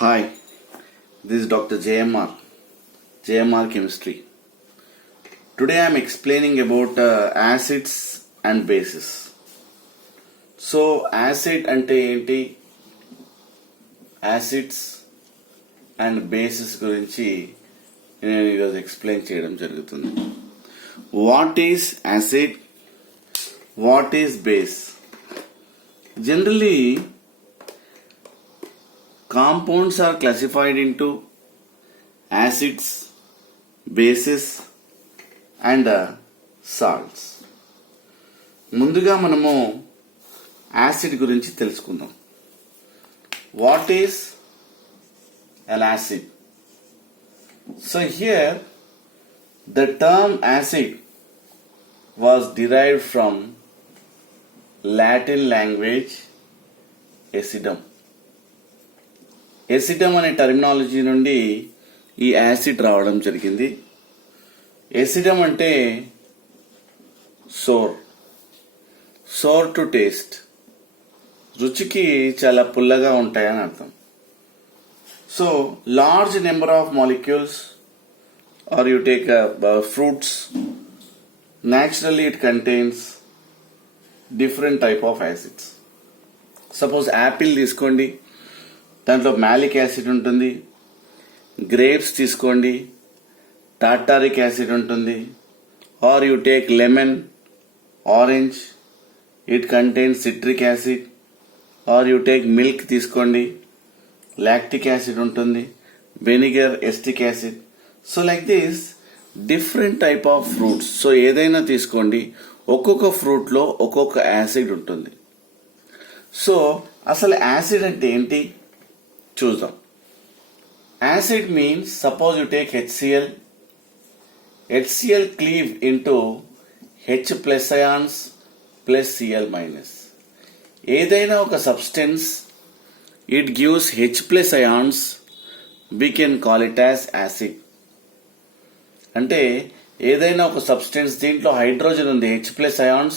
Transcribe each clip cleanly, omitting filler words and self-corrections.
Hi, this is Dr. JMR Chemistry. Today I am explaining about acids and bases. So, acid ante enti, acids and bases గురించి నేను ఈరోజు explain చేయడం జరుగుతుంది. What is acid? What is base? Generally, compounds are classified into acids, bases and salts. ముందుగా మనము acid గురించి తెలుసుకుందాం. What is an acid? So here the term acid was derived from Latin language acidum. ఎసిడమ్ అనే terminology నుండి ఈ acid రావడం జరిగింది. ఎసిడమ్ అంటే సోర్ టు టేస్ట్, రుచికి చాలా పుల్లగా ఉంటాయని అర్థం. So large number of molecules or you take fruits, naturally it contains different type of acids. Suppose apple తీసుకోండి, దాంట్లో మ్యాలిక్ యాసిడ్ ఉంటుంది. గ్రేప్స్ తీసుకోండి, టార్టారిక్ యాసిడ్ ఉంటుంది. Or you take lemon, orange, it contains citric acid. Or you take milk తీసుకోండి, lactic acid ఉంటుంది. Vinegar, acetic acid. So like this different type of fruits. So ఏదైనా తీసుకోండి, ఒక్కొక్క ఫ్రూట్లో ఒక్కొక్క acid ఉంటుంది. సో అసలు యాసిడ్ అంటే ఏంటి చూద్దాం. Acid means, suppose you take HCl cleave into H plus ions plus Cl minus. ఏదైనా ఒక substance it gives H plus ions, we can call it as acid. అంటే ఏదైనా ఒక సబ్స్టెన్స్ దీంట్లో హైడ్రోజన్ ఉంది, H plus ions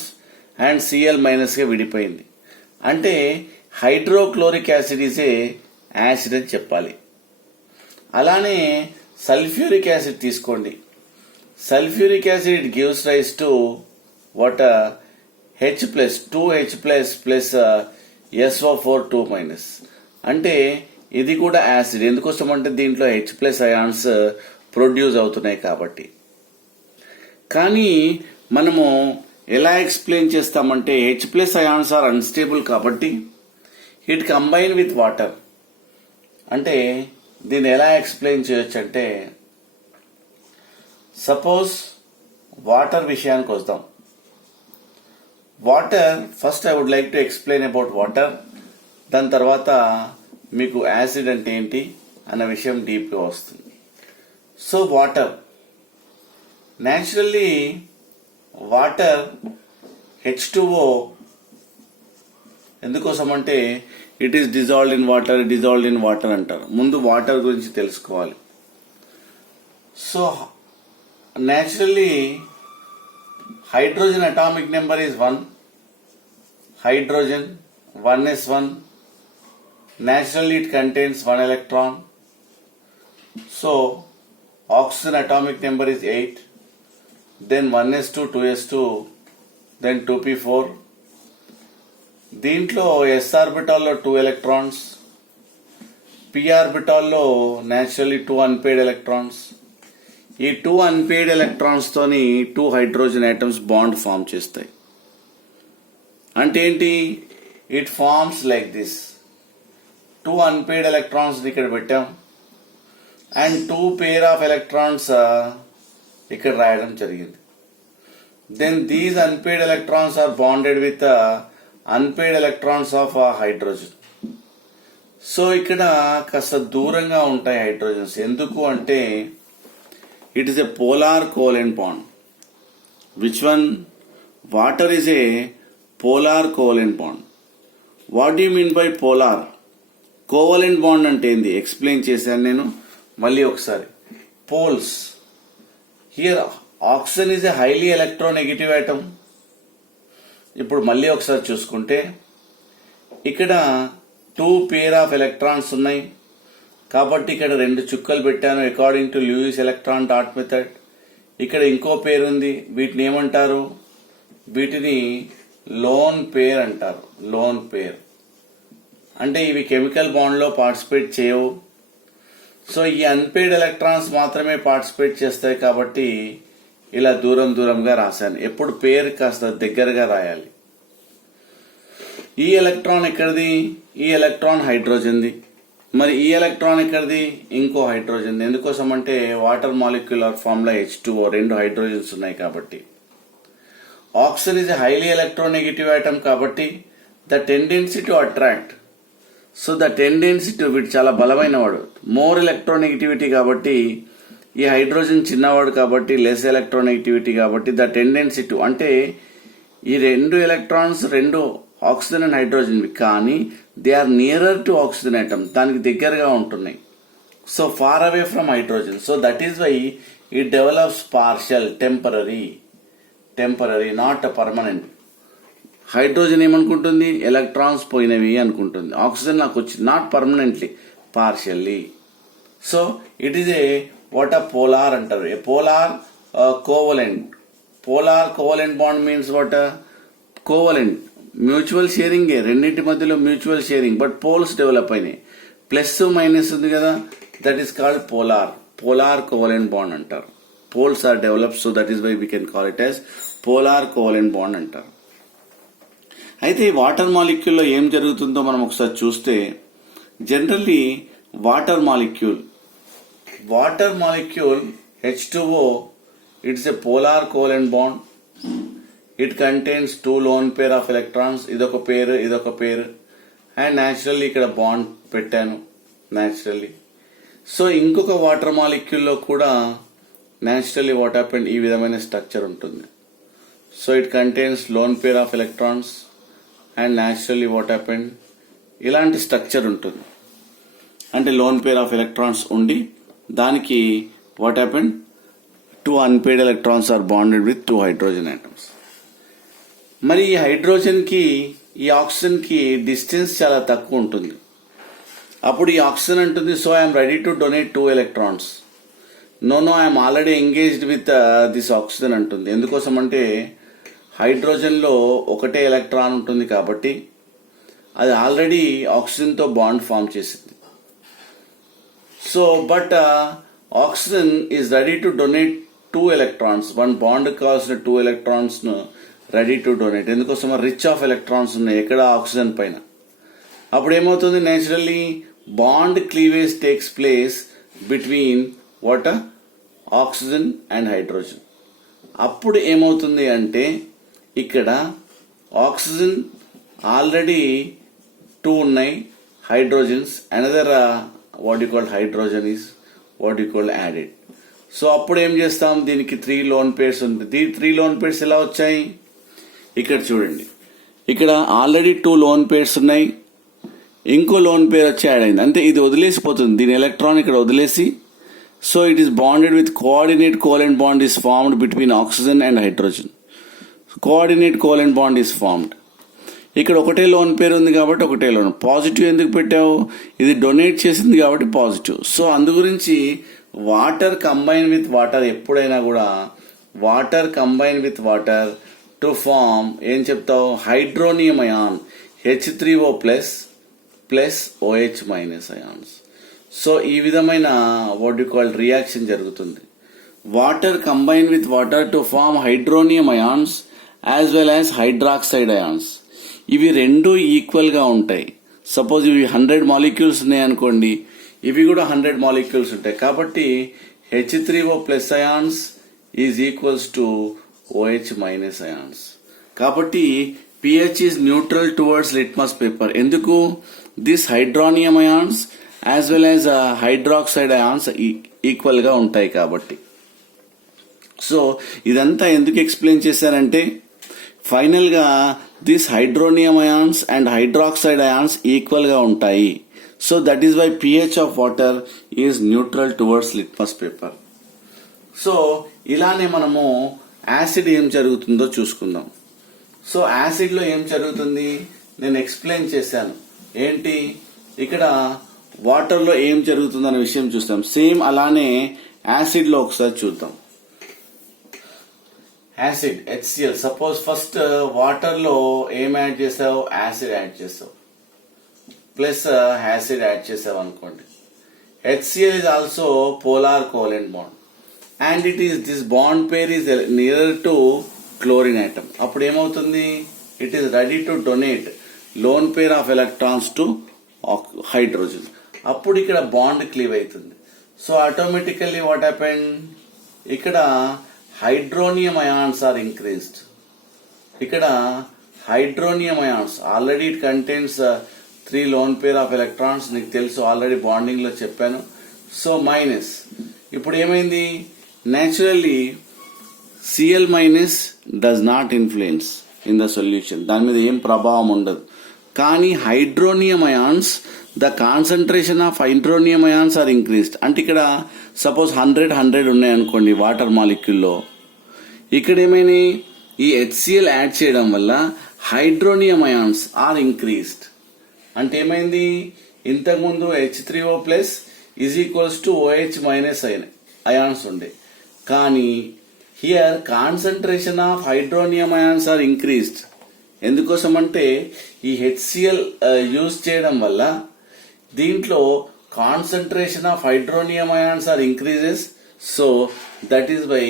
and Cl minus గా విడిపోయింది, అంటే hydrochloric acid is a acid అని చెప్పాలి. అలానే సల్ఫ్యూరిక్ యాసిడ్ తీసుకోండి. Sulphuric acid it gives rise to what H plus 2H plus SO4 2-, అంటే ఇది కూడా యాసిడ్. ఎందుకోసం అంటే దీంట్లో H plus అయాన్స్ ప్రొడ్యూస్ అవుతున్నాయి కాబట్టి. కానీ మనము ఎలా ఎక్స్ప్లెయిన్ చేస్తామంటే H plus ions are unstable కాబట్టి ఇట్ కంబైన్ విత్ వాటర్. అంటే దీన్ని ఎలా ఎక్స్ప్లెయిన్ చేయొచ్చు అంటే, సపోజ్ వాటర్ విషయానికి వద్దాం. Water first I would like to explain about water. దాని తర్వాత మీకు యాసిడ్ అంటే ఏంటి అన్న విషయం డీప్గా వస్తుంది. So water, naturally water H2O ఎందుకోసం అంటే it is dissolved in water అంటారు. ముందు వాటర్ గురించి తెలుసుకోవాలి. So naturally hydrogen atomic number is 1. Hydrogen 1s1. Naturally it contains 1 electron. So oxygen atomic number is 8. Then 1s2, 2s2, then 2p4. దీంట్లో s ఆర్బిటాల్లో 2 electrons, p ఆర్బిటాల్లో naturally 2 unpaired electrons. ఈ 2 unpaired electrons తోని 2 hydrogen items bond form చేస్తాయి. అంటే ఏంటి? It forms like this. 2 unpaired electrons ఇక్కడ పెట్టాం అండ్ 2 పేర్ ఆఫ్ ఎలక్ట్రాన్స్ ఇక్కడ రాయడం జరిగింది. Then these unpaired electrons are bonded with unpaired electrons of hydrogen. So ఇక్కడ కాస్త దూరంగా ఉంటాయి హైడ్రోజన్స్. ఎందుకు అంటే it is a polar covalent bond. Which one? Water is a polar covalent bond. What do you mean by polar? Covalent bond అంటే ఏంది explain చేశాను నేను, మళ్ళీ ఒకసారి. Poles, here oxygen is a highly electronegative item. ఇప్పుడు మళ్ళీ ఒకసారి చూసుకుంటే ఇక్కడ 2 పేర్ ఆఫ్ ఎలక్ట్రాన్స్ ఉన్నాయి కాబట్టి ఇక్కడ 2 చుక్కలు పెట్టాను according to Lewis electron dot method. ఇక్కడ ఇంకో పేరు ఉంది, వీటిని ఏమంటారు, వీటిని లోన్ పేర్ అంటారు. లోన్ పేర్ అంటే ఇవి కెమికల్ బాండ్ లో పార్టిసిపేట్ చేయవు. సో ఈ అన్పేడ్ ఎలక్ట్రాన్స్ మాత్రమే పార్టిసిపేట్ చేస్తాయి కాబట్టి ఇలా దూరంగా రాశాను. ఎప్పుడు పేరు కాస్త దగ్గరగా రాయాలి. ఈ ఎలక్ట్రాన్ ఎక్కడిది, ఈ ఎలక్ట్రాన్ హైడ్రోజన్ది. మరి ఈ ఎలక్ట్రాన్ ఎక్కడిది, ఇంకో హైడ్రోజన్. ఎందుకోసం అంటే water molecular formula H2O, 2 hydrogens ఉన్నాయి కాబట్టి. Oxygen is highly electronegative atom కాబట్టి the tendency to attract, so the tendency to, వీడు చాలా బలమైన వాడు, మోర్ ఎలక్ట్రోనెగటివిటీ కాబట్టి ఈ హైడ్రోజన్ చిన్నవాడు కాబట్టి లెస్ ఎలక్ట్రోనెగటివిటీ కాబట్టి ద టెండెన్సీ టు, అంటే ఈ 2 ఎలక్ట్రాన్స్ 2 ఆక్సిజన్ అండ్ హైడ్రోజన్ కానీ they are nearer to oxygen atom, దానికి దగ్గరగా ఉంటున్నాయి. So far away from hydrogen. So that is why it develops partial, temporary not permanent. Hydrogen ఏమనుకుంటుంది, electrons పోయినవి అనుకుంటుంది. ఆక్సిజన్ నాకు వచ్చింది, not permanently, partially. So it is a what a polar అంటారు. A polar covalent. Polar covalent bond means what, covalent mutual sharing, రెండింటి మధ్యలో mutual sharing, but poles develop అయినాయి. Plus minus ఉంది కదా, that is called polar covalent bond అంటారు. Poles are develop, so that is why we can call it as polar covalent bond అంటారు. అయితే ఈ water మాలిక్యూల్లో ఏం జరుగుతుందో మనం ఒకసారి చూస్తే, generally water molecule H2O, it's a polar covalent bond. It contains 2 lone pair of electrons. ఇదొక పేరు అండ్ న్యాచురల్లీ ఇక్కడ బాండ్ పెట్టాను న్యాచురల్లీ. సో ఇంకొక వాటర్ మాలిక్యూల్లో కూడా న్యాచురల్లీ వాట్ హ్యాపెండ్, ఈ విధమైన స్ట్రక్చర్ ఉంటుంది. So it contains lone pair of electrons and naturally what happened, ఇలాంటి స్ట్రక్చర్ ఉంటుంది. అంటే లోన్ పేర్ ఆఫ్ ఎలక్ట్రాన్స్ ఉండి దానికి what happened, 2 unpaired electrons are bonded with 2 hydrogen items. మరి ఈ హైడ్రోజన్ కి ఈ ఆక్సిజన్ కి డిస్టెన్స్ చాలా తక్కువ ఉంటుంది. అప్పుడు ఈ ఆక్సిజన్ అంటుంది, so I'm ready to donate 2 electrons. No I'm already engaged with this oxygen అంటుంది. ఎందుకోసం అంటే హైడ్రోజన్ లో ఒకటే ఎలక్ట్రాన్ ఉంటుంది కాబట్టి అది ఆల్రెడీ ఆక్సిజన్ తో బాండ్ ఫామ్ చేసింది. So but oxygen is ready to donate 2 electrons. 1 bond కావాల్సిన 2 ఎలక్ట్రాన్స్ ను రెడీ టు డొనేట్. ఎందుకోసం, రిచ్ ఆఫ్ ఎలక్ట్రాన్స్ ఉన్నాయి ఎక్కడ, ఆక్సిజన్ పైన. అప్పుడు ఏమవుతుంది, naturally bond cleavage takes place between what, oxygen and hydrogen. అప్పుడు ఏమవుతుంది అంటే ఇక్కడ ఆక్సిజన్ ఆల్రెడీ 2 ఉన్నాయి, hydrogens another what you call hydrogen is what you call added. So అప్పుడు ఏం చేస్తాం, దీనికి 3 లోన్ పేర్స్ ఉంది. 3 లోన్ పేర్స్ ఎలా వచ్చాయి, ఇక్కడ చూడండి. ఇక్కడ ఆల్రెడీ 2 లోన్ పేర్స్ ఉన్నాయి, ఇంకో లోన్ పేర్ వచ్చి యాడ్ అయింది. అంటే ఇది వదిలేసిపోతుంది, దీని ఎలక్ట్రాన్ ఇక్కడ వదిలేసి. So it is bonded with coordinate covalent bond is formed between oxygen and hydrogen. Coordinate covalent bond is formed. ఇక్కడ ఒకటే లోన్ పేరు ఉంది కాబట్టి ఒకటే లోన్. పాజిటివ్ ఎందుకు పెట్టావు, ఇది డొనేట్ చేసింది కాబట్టి పాజిటివ్. సో అందు గురించి వాటర్ కంబైన్ విత్ వాటర్, ఎప్పుడైనా కూడా water combine with water to form ఏం చెప్తావు, hydronium ion H3O plus OH minus ions. So ఈ విధమైన వాట్ యు కాల్ రియాక్షన్ జరుగుతుంది. Water combine with water to form hydronium ions as well as hydroxide ions. ఇవి 2 equal గా ఉంటాయి. Suppose ఇవి 100 molecules ఉన్నాయి అనుకోండి, ఇవి కూడా 100 మాలిక్యూల్స్ ఉంటాయి. కాబట్టి H3O plus ions is equals to OH minus ions. కాబట్టి pH is neutral towards litmus paper. ఎందుకు, this hydronium ions as well as hydroxide ions equal గా ఉంటాయి కాబట్టి. సో ఇదంతా ఎందుకు ఎక్స్ప్లెయిన్ చేశారంటే, ఫైనల్ గా this hydronium ions and hydroxide ions equal గా ఉంటాయి. So that is why pH of water is neutral towards litmus paper. So ఇలానే మనము యాసిడ్ ఏం జరుగుతుందో చూసుకుందాం. సో యాసిడ్ లో ఏం జరుగుతుంది నేను ఎక్స్ప్లెయిన్ చేశాను. ఏంటి, ఇక్కడ వాటర్ లో ఏం జరుగుతుందనే విషయం చూస్తాం. సేమ్ అలానే యాసిడ్ లో ఒకసారి చూద్దాం. Acid HCl, suppose first water లో ఏం యాడ్ చేసావు, యాసిడ్ యాడ్ చేసావు ప్లస్ యాసిడ్ యాడ్ చేసావు అనుకోండి. HCl is also polar covalent bond and it is this bond pair is nearer to chlorine atom. అప్పుడు ఏమవుతుంది, it is ready to donate lone pair of electrons to hydrogen. అప్పుడు ఇక్కడ bond cleave అవుతుంది. So automatically what happened, ఇక్కడ hydronium ions are increased. ఇక్కడ hydronium ions already it contains 3 loan pair of electrons, నీకు తెలుసు already bonding లో చెప్పాను. So minus, ఇప్పుడు ఏమైంది, naturally Cl minus does not influence in the solution, దాని మీద ఏం ప్రభావం ఉండదు. కానీ hydronium ions, the concentration of hydronium ions are increased. అంటే ఇక్కడ సపోజ్ 100 ఉన్నాయి అనుకోండి వాటర్ మాలిక్యూల్లో, ఇక్కడ ఏమైనాయి, ఈ HCl యాడ్ చేయడం వల్ల హైడ్రోనియం అయాన్స్ ఆర్ ఇంక్రీజ్డ్. అంటే ఏమైంది, ఇంతకుముందు H3O plus is equals to OH minus ions ఉండే, కానీ here concentration of hydronium ions are increased. ఎందుకోసం అంటే ఈ HCl యూజ్ చేయడం వల్ల దీంట్లో concentration of hydronium ions are increases. So that is why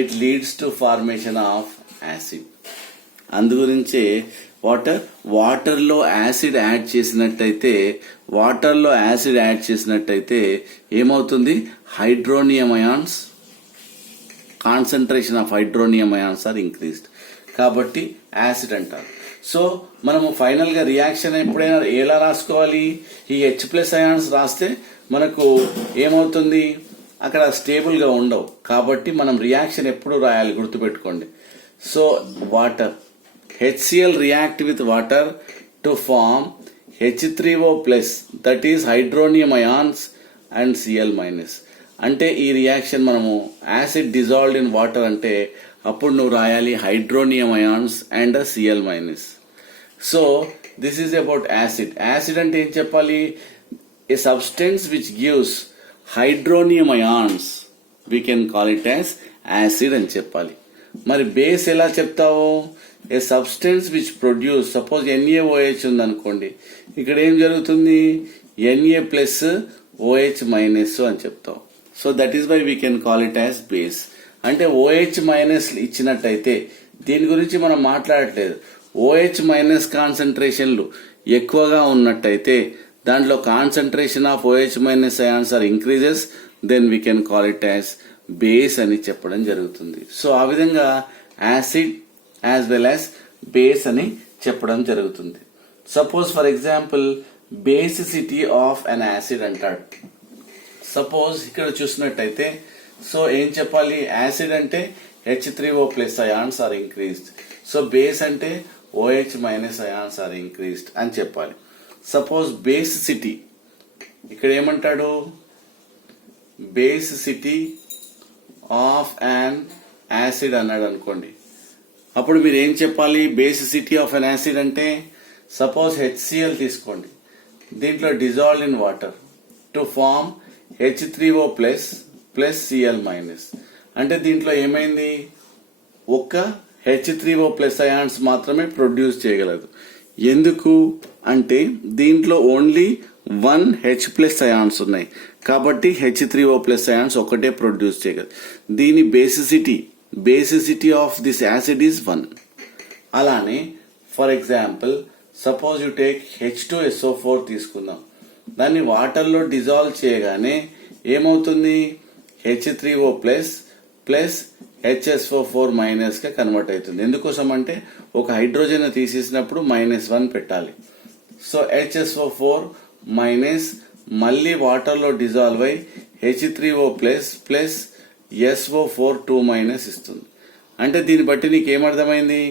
it leads to formation of acid. అందుగురించే వాటర్లో యాసిడ్ యాడ్ చేసినట్టయితే ఏమవుతుంది, hydronium ions, concentration of hydronium ions are increased, కాబట్టి యాసిడ్ అంటారు. సో మనము ఫైనల్ గా రియాక్షన్ ఎప్పుడైనా ఎలా రాసుకోవాలి, ఈ H+ అయాన్స్ రాస్తే మనకు ఏమవుతుంది, అక్కడ స్టేబుల్ గా ఉండవు. కాబట్టి మనం రియాక్షన్ ఎప్పుడు రాయాలి గుర్తుపెట్టుకోండి. So water, HCl react with water to form H3O plus, that is hydronium ions and Cl minus. అంటే ఈ రియాక్షన్ మనము యాసిడ్ డిజాల్వ్డ్ ఇన్ వాటర్ అంటే అప్పుడు నువ్వు రాయాలి hydronium ions and Cl minus. So this is about acid. Acid అంటే ఏం చెప్పాలి, a substance which gives hydronium ions we can call it as acid అని చెప్పాలి. మరి బేస్ ఎలా చెప్తావు, a substance which produce, suppose NaOH ఉందనుకోండి, ఇక్కడ ఏం జరుగుతుంది, Na+OH మైనస్ అని చెప్తావు. So that is why we can call it as base. అంటే OH మైనస్ ఇచ్చినట్టయితే, దీని గురించి మనం మాట్లాడట్లేదు, OH మైనస్ కాన్సన్ట్రేషన్లు ఎక్కువగా ఉన్నట్టయితే దాంట్లో concentration of OH minus ions are increases, then we can call it as base అని చెప్పడం జరుగుతుంది. సో ఆ విధంగా acid as well as base అని చెప్పడం జరుగుతుంది. Suppose for example basicity of an acid అంటాడు. సపోజ్ ఇక్కడ చూసినట్టయితే, సో ఏం చెప్పాలి, యాసిడ్ అంటే H3O plus ions are increased, so base అంటే OH minus ions are increased అని చెప్పాలి. సపోజ్ బేసిసిటీ, ఇక్కడ ఏమంటాడు, బేసిసిటీ ఆఫ్ అన్ యాసిడ్ అన్నాడు అనుకోండి, అప్పుడు మీరు ఏం చెప్పాలి, బేసిసిటీ ఆఫ్ అన్ యాసిడ్ అంటే సపోజ్ HCl తీసుకోండి, దీంట్లో dissolved in water to form H3O plus Cl minus. అంటే దీంట్లో ఏమైంది, ఒక్క H3O ప్లస్ అయాన్స్ మాత్రమే ప్రొడ్యూస్ చేయగలదు. ఎందుకు అంటే దీంట్లో ఓన్లీ 1 H+ అయాన్స్ ఉన్నాయి, కాబట్టి H3O ప్లస్ అయాన్స్ ఒకటే ప్రొడ్యూస్ చేయగలదు. దీని basicity of this acid is 1. అలానే for example suppose you take H2SO4 తీసుకుందాం, దాన్ని వాటర్లో డిజాల్వ్ చేయగానే ఏమవుతుంది, H3O ప్లస్ HSO4 మైనస్ గా కన్వర్ట్ అవుతుంది. ఎందుకోసం అంటే ఒక హైడ్రోజన్ తీసేసినప్పుడు -1 పెట్టాలి. సో HSO4 మైనస్ మళ్ళీ వాటర్లో డిజాల్వ్ అయి H3O ప్లస్ SO4 2 మైనస్ ఇస్తుంది. అంటే దీన్ని బట్టి నీకు ఏమర్థమైంది,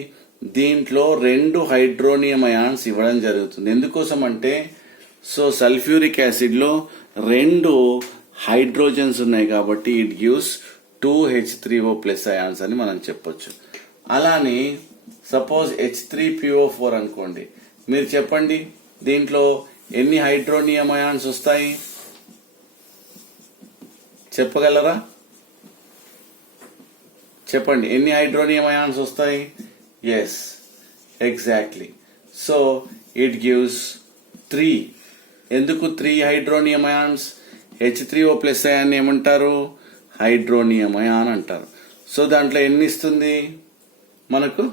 దీంట్లో 2 హైడ్రోనియం అయాన్స్ ఇవ్వడం జరుగుతుంది. ఎందుకోసం అంటే సో సల్ఫ్యూరిక్ యాసిడ్ లో 2 హైడ్రోజన్స్ ఉన్నాయి కాబట్టి it gives 2 H3O plus ions అని మనం చెప్పొచ్చు. అలానే సపోజ్ H3PO4 అనుకోండి, మీరు చెప్పండి దీంట్లో ఎన్ని హైడ్రోనియం అయాన్స్ వస్తాయి చెప్పగలరా? చెప్పండి, ఎన్ని హైడ్రోనియం అయాన్స్ వస్తాయి? Yes, exactly. So it gives 3. ఎందుకు 3 హైడ్రోనియం అయాన్స్? H3O+ అయాన్ ఏమంటారు? హైడ్రోనియం అయాన్ అంటారు. సో దాంట్లో ఎన్ని ఇస్తుంది మనకు?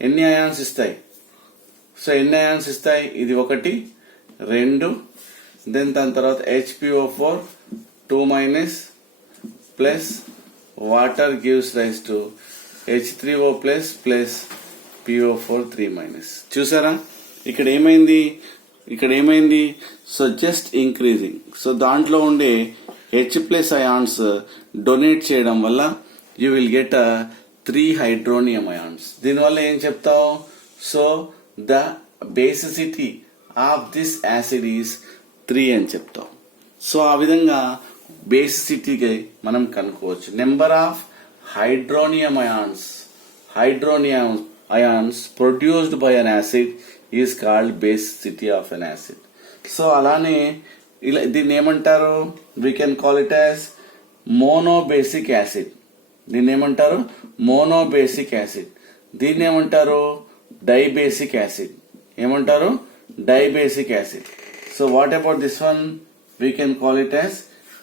ఎన్ని అయాన్స్ ఇస్తాయి? సో ఎన్ని అయాన్స్ ఇస్తాయి? ఇది 1, 2, దెన్ దాని తర్వాత HPO4 2- plus water gives rise to H3O+ plus PO4 3-. చూసారా ఇక్కడ ఏమైంది? So just increasing. సో దాంట్లో ఉండే H+ అయాన్స్ డొనేట్ చేయడం వల్ల you will get 3 hydronium ions. దీనివల్ల ఏం చెప్తావు? So the basicity of this acid is 3 అని చెప్తాం. సో ఆ విధంగా బేసిసిటీకి మనం కనుక్కోవచ్చు. Number of hydronium ions produced by an acid is called basicity of an acid. So అలానే దీన్ని ఏమంటారు? We can call it as monobasic acid. దీన్ని ఏమంటారు? Monobasic acid. దీన్ని ఏమంటారు? Dibasic acid. ఏమంటారు? Dibasic acid. So what about this one? We can call it as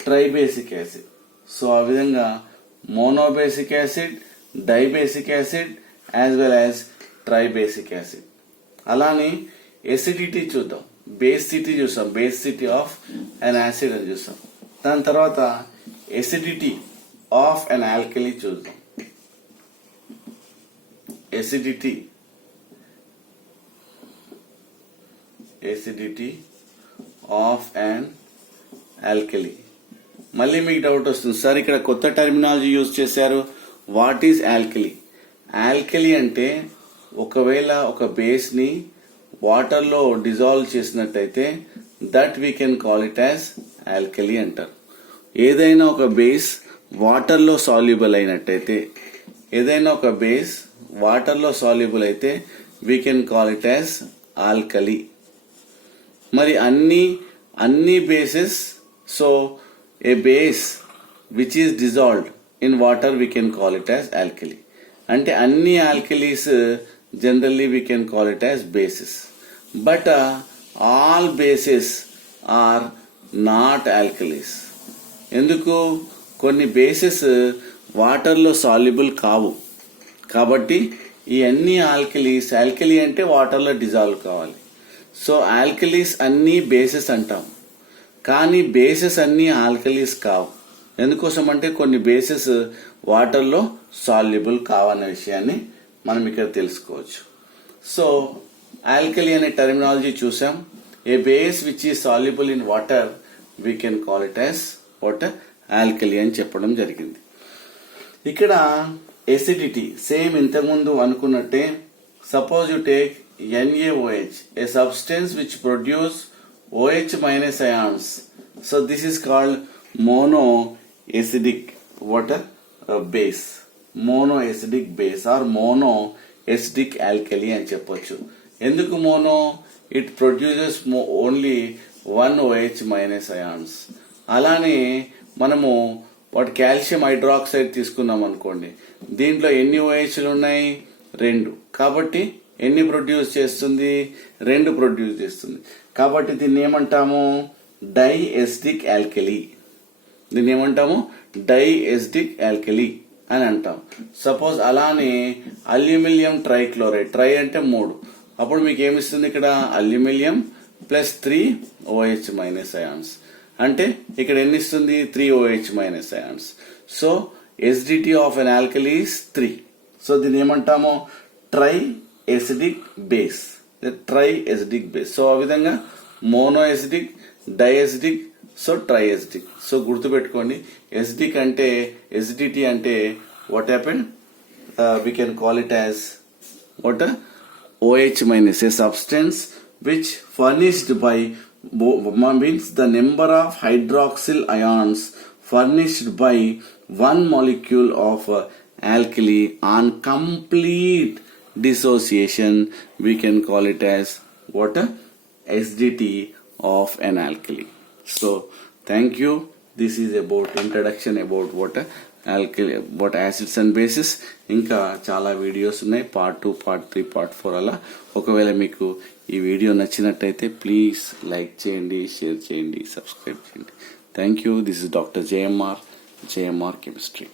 tribasic acid. So ఆ విధంగా monobasic acid, dibasic acid as well as tribasic acid. అలానే acidity చూద్దాం. Basicity చూసాం, బేసిసిటీ ఆఫ్ అన్ యాసిడ్ అని చూసాం. దాని తర్వాత ఎసిడిటీ ఆఫ్ అన్ ఆల్కలీ చూద్దాం. Acidity of an alkali. మళ్ళీ మీకు డౌట్ వస్తుంది, సార్ ఇక్కడ కొత్త టర్మినాలజీ యూజ్ చేశారు, వాట్ ఈజ్ ఆల్కలీ? ఆల్కలీ అంటే ఒకవేళ ఒక బేస్ ని వాటర్ లో డిజాల్వ్ చేసినట్టయితే that we can call it as alkali అంటారు. ఏదైనా ఒక బేస్ వాటర్ లో సాల్యుబుల్ అయినట్టయితే, అయితే we can call it as alkali. మరి అన్ని bases, so a base which is dissolved in water we can call it as alkali. అంటే అన్ని alkalis generally we can call it as bases. But all bases are not alkalis. ఎందుకు? కొన్ని bases వాటర్లో soluble కావు. కాబట్టి ఈ అన్ని alkali అంటే వాటర్లో డిజాల్వ్ కావాలి. సో ఆల్కలీస్ అన్ని బేసెస్ అంటాం, కానీ బేసెస్ అన్ని ఆల్కలీస్ కావు. ఎందుకోసం అంటే కొన్ని బేసెస్ వాటర్లో సాల్యుబుల్ కావన్న విషయాన్ని మనం ఇక్కడ తెలుసుకోవచ్చు. సో ఆల్కలీ అనే టర్మినాలజీ చూసాం. A base which is soluble in water we can call it as water alkali అని చెప్పడం జరిగింది. ఇక్కడ ఎసిడిటీ సేమ్ ఇంతకుముందు అనుకున్నట్టే. Suppose you take NaOH, a substance which produce OH- ions. So this is called monoacidic water base, monoacidic base or monoacidic alkali అని చెప్పొచ్చు. ఎందుకు mono? It produces only 1 OH- ions. అలానే మనము వాటి కాల్షియం హైడ్రాక్సైడ్ తీసుకున్నాం అనుకోండి, దీంట్లో ఎన్ని OHలు ఉన్నాయి? 2. కాబట్టి ఎన్ని ప్రొడ్యూస్ చేస్తుంది? 2 ప్రొడ్యూస్ చేస్తుంది. కాబట్టి దీన్ని ఏమంటాము? డైఎసిడిక్ ఆల్కలీ అని అంటాం. సపోజ్ అలానే అల్యూమినియం ట్రైక్లోరైడ్, ట్రై అంటే 3, అప్పుడు మీకు ఏమిస్తుంది? ఇక్కడ అల్యూమినియం ప్లస్ 3 OH- ions. అంటే ఇక్కడ ఎన్ని ఇస్తుంది? 3 OH- ions. So acidity of an alkali is 3. So దీన్ని ఏమంటాము? Try acidic base. సో ఆ విధంగా మోనోఎసిడిక్, డైఎసిడిక్, సో ట్రైఎసిడిక్. సో గుర్తుపెట్టుకోండి, ఎసిడిక్ అంటే ఎసిడిటీ అంటే what happen? We can call it as what? OH-, a substance which furnished by means the number of hydroxyl ions furnished by one molecule of alkali on complete dissociation, we can call it as what? Acidity of an alkali. So thank you. This is about introduction about what alkali, what acids and bases. ఇంకా చాలా videos ఉన్నాయి, part 2, part 3, part 4 అలా. ఒకవేళ మీకు ఈ video నచ్చినట్టయితే please like చేయండి, share చేయండి, సబ్స్క్రైబ్ చేయండి. Thank you. This is doctor JMR chemistry.